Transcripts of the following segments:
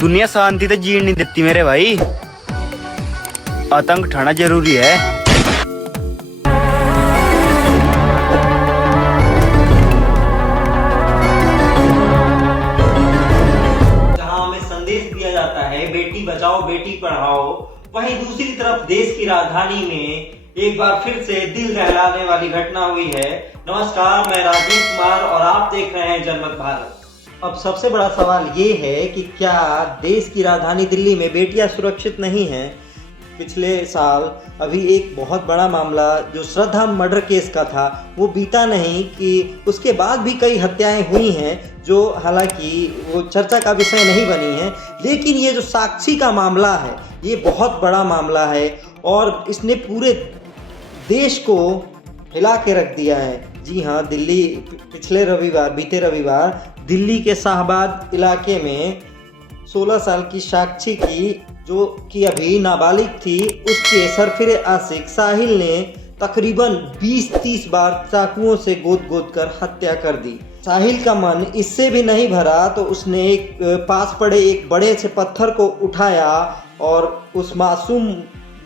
दुनिया शांति तो जीण नहीं देती मेरे भाई, आतंक उठाना जरूरी है। जहां हमें संदेश दिया जाता है बेटी बचाओ बेटी पढ़ाओ, वहीं दूसरी तरफ देश की राजधानी में एक बार फिर से दिल दहलाने वाली घटना हुई है। नमस्कार, मैं राजीव कुमार और आप देख रहे हैं जनमत भारत। अब सबसे बड़ा सवाल ये है कि क्या देश की राजधानी दिल्ली में बेटियां सुरक्षित नहीं हैं? पिछले साल अभी एक बहुत बड़ा मामला जो श्रद्धा मर्डर केस का था वो बीता नहीं कि उसके बाद भी कई हत्याएं हुई हैं जो हालांकि वो चर्चा का विषय नहीं बनी है। लेकिन ये जो साक्षी का मामला है ये बहुत बड़ा मामला है और इसने पूरे देश को हिला के रख दिया है। जी हाँ, दिल्ली बीते रविवार दिल्ली के शाहबाद इलाके में 16 साल की साक्षी की जो कि अभी नाबालिग थी, उसके सरफिरे आशिक साहिल ने तकरीबन 20-30 बार चाकुओं से गोद कर हत्या कर दी। साहिल का मन इससे भी नहीं भरा तो उसने एक पास पड़े एक बड़े से पत्थर को उठाया और उस मासूम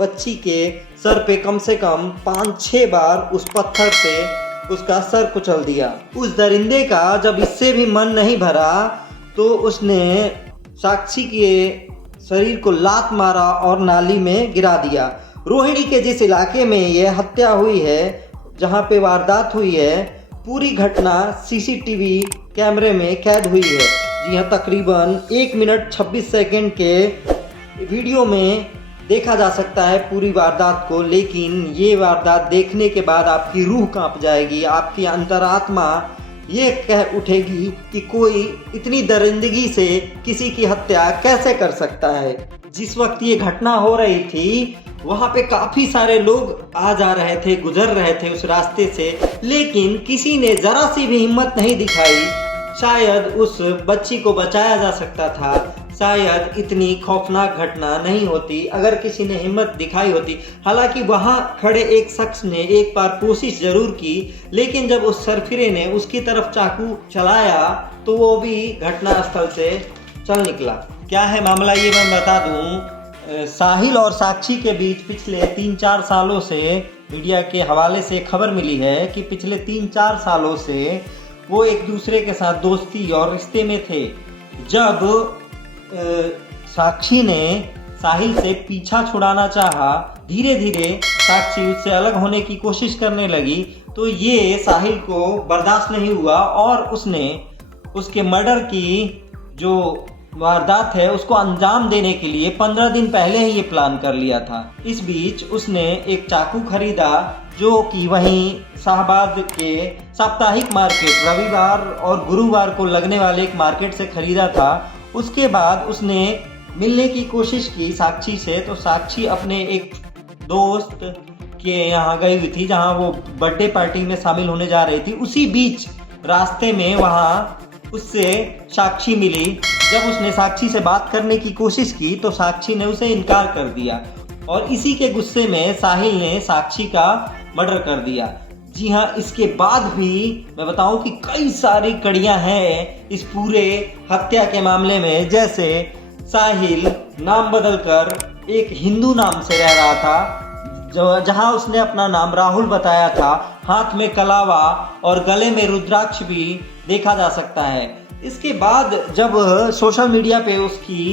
बच्ची के सर पे कम से कम 5-6 बार उस पत्थर से उसका सर कुचल दिया। उस दरिंदे का जब इससे भी मन नहीं भरा तो उसने साक्षी के शरीर को लात मारा और नाली में गिरा दिया। रोहिणी के जिस इलाके में यह हत्या हुई है, जहां पे वारदात हुई है, पूरी घटना सीसीटीवी कैमरे में कैद हुई है। जी हाँ, तकरीबन 1 मिनट 26 सेकंड के वीडियो में देखा जा सकता है पूरी वारदात को। लेकिन ये वारदात देखने के बाद आपकी रूह कांप जाएगी, आपकी अंतरात्मा ये कह उठेगी कि कोई इतनी दरिंदगी से किसी की हत्या कैसे कर सकता है। जिस वक्त ये घटना हो रही थी वहाँ पे काफी सारे लोग आ जा रहे थे, गुजर रहे थे उस रास्ते से, लेकिन किसी ने जरा सी भी हिम्मत नहीं दिखाई। शायद उस बच्ची को बचाया जा सकता था, शायद इतनी खौफनाक घटना नहीं होती अगर किसी ने हिम्मत दिखाई होती। हालांकि वहां खड़े एक शख्स ने एक बार कोशिश जरूर की, लेकिन जब उस सरफिरे ने उसकी तरफ चाकू चलाया तो वो भी घटनास्थल से चल निकला। क्या है मामला ये मैं बता दूं। साहिल और साक्षी के बीच पिछले 3-4 सालों से मीडिया के हवाले से खबर मिली है कि पिछले 3-4 सालों से वो एक दूसरे के साथ दोस्ती और रिश्ते में थे। जब साक्षी ने साहिल से पीछा छुड़ाना चाहा, धीरे धीरे साक्षी उससे अलग होने की कोशिश करने लगी, तो ये साहिल को बर्दाश्त नहीं हुआ और उसने उसके मर्डर की जो वारदात है उसको अंजाम देने के लिए 15 दिन पहले ही ये प्लान कर लिया था। इस बीच उसने एक चाकू खरीदा जो कि वहीं शाहबाद के साप्ताहिक मार्केट रविवार और गुरुवार को लगने वाले एक मार्केट से खरीदा था। उसके बाद उसने मिलने की कोशिश की साक्षी से, तो साक्षी अपने एक दोस्त के यहाँ गई हुई थी जहाँ वो बर्थडे पार्टी में शामिल होने जा रही थी। उसी बीच रास्ते में वहाँ उससे साक्षी मिली। जब उसने साक्षी से बात करने की कोशिश की तो साक्षी ने उसे इनकार कर दिया और इसी के गुस्से में साहिल ने साक्षी का मर्डर कर दिया। जी हाँ, इसके बाद भी मैं बताऊं कि कई सारी कड़ियां हैं इस पूरे हत्या के मामले में। जैसे साहिल नाम बदलकर एक हिंदू नाम से रह रहा था, जहां उसने अपना नाम राहुल बताया था। हाथ में कलावा और गले में रुद्राक्ष भी देखा जा सकता है। इसके बाद जब सोशल मीडिया पे उसकी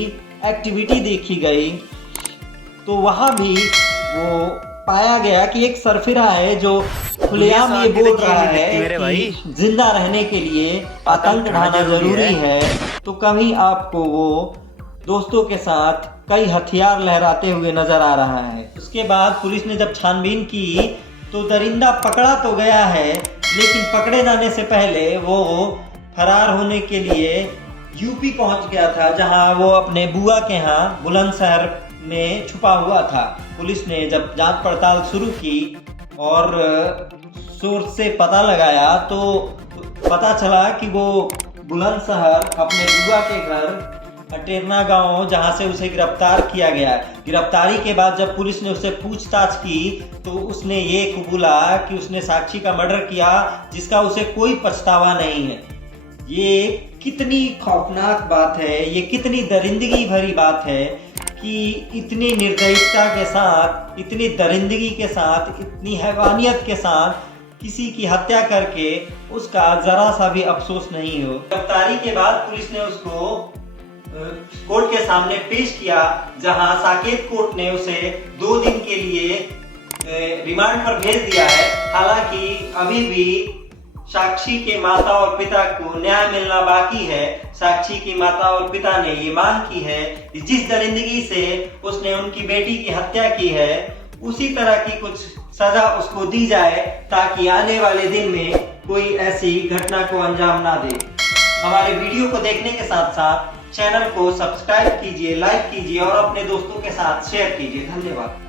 एक्टिविटी देखी गई तो वहां भी वो पाया गया कि एक सरफिरा है जो खुलेआम ये बोल रहा है कि जिंदा रहने के लिए आतंक ढाना जरूरी है। तो कभी आपको वो दोस्तों के साथ कई हथियार लहराते हुए नजर आ रहा है। उसके बाद पुलिस ने जब छानबीन की तो दरिंदा पकड़ा तो गया है, लेकिन पकड़े जाने से पहले वो फरार होने के लिए यूपी पहुंच गया था, जहां वो अपने बुआ के यहाँ बुलंदशहर में छुपा हुआ था। पुलिस ने जब जांच पड़ताल शुरू की और सोर्स से पता लगाया तो पता चला कि वो बुलंदशहर अपने बुआ के घर अटेरना गांव जहां से उसे गिरफ्तार किया गया। गिरफ्तारी के बाद जब पुलिस ने उससे पूछताछ की तो उसने ये कबूला कि उसने साक्षी का मर्डर किया जिसका उसे कोई पछतावा नहीं है। ये कितनी खौफनाक बात है, ये कितनी दरिंदगी भरी बात है कि इतनी निर्दयता के साथ, इतनी दरिंदगी के साथ, इतनी हैवानियत के साथ किसी की हत्या करके उसका जरा सा भी अफसोस नहीं हो। गिरफ्तारी के बाद पुलिस ने उसको कोर्ट के सामने पेश किया, जहां साकेत कोर्ट ने उसे 2 दिन के लिए रिमांड पर भेज दिया है। हालांकि अभी भी साक्षी के माता और पिता को न्याय मिलना बाकी है। साक्षी की माता और पिता ने ये मांग की है कि जिस दरिंदगी से उसने उनकी बेटी की हत्या की है उसी तरह की कुछ सजा उसको दी जाए, ताकि आने वाले दिन में कोई ऐसी घटना को अंजाम ना दे। हमारे वीडियो को देखने के साथ साथ चैनल को सब्सक्राइब कीजिए, लाइक कीजिए और अपने दोस्तों के साथ शेयर कीजिए। धन्यवाद।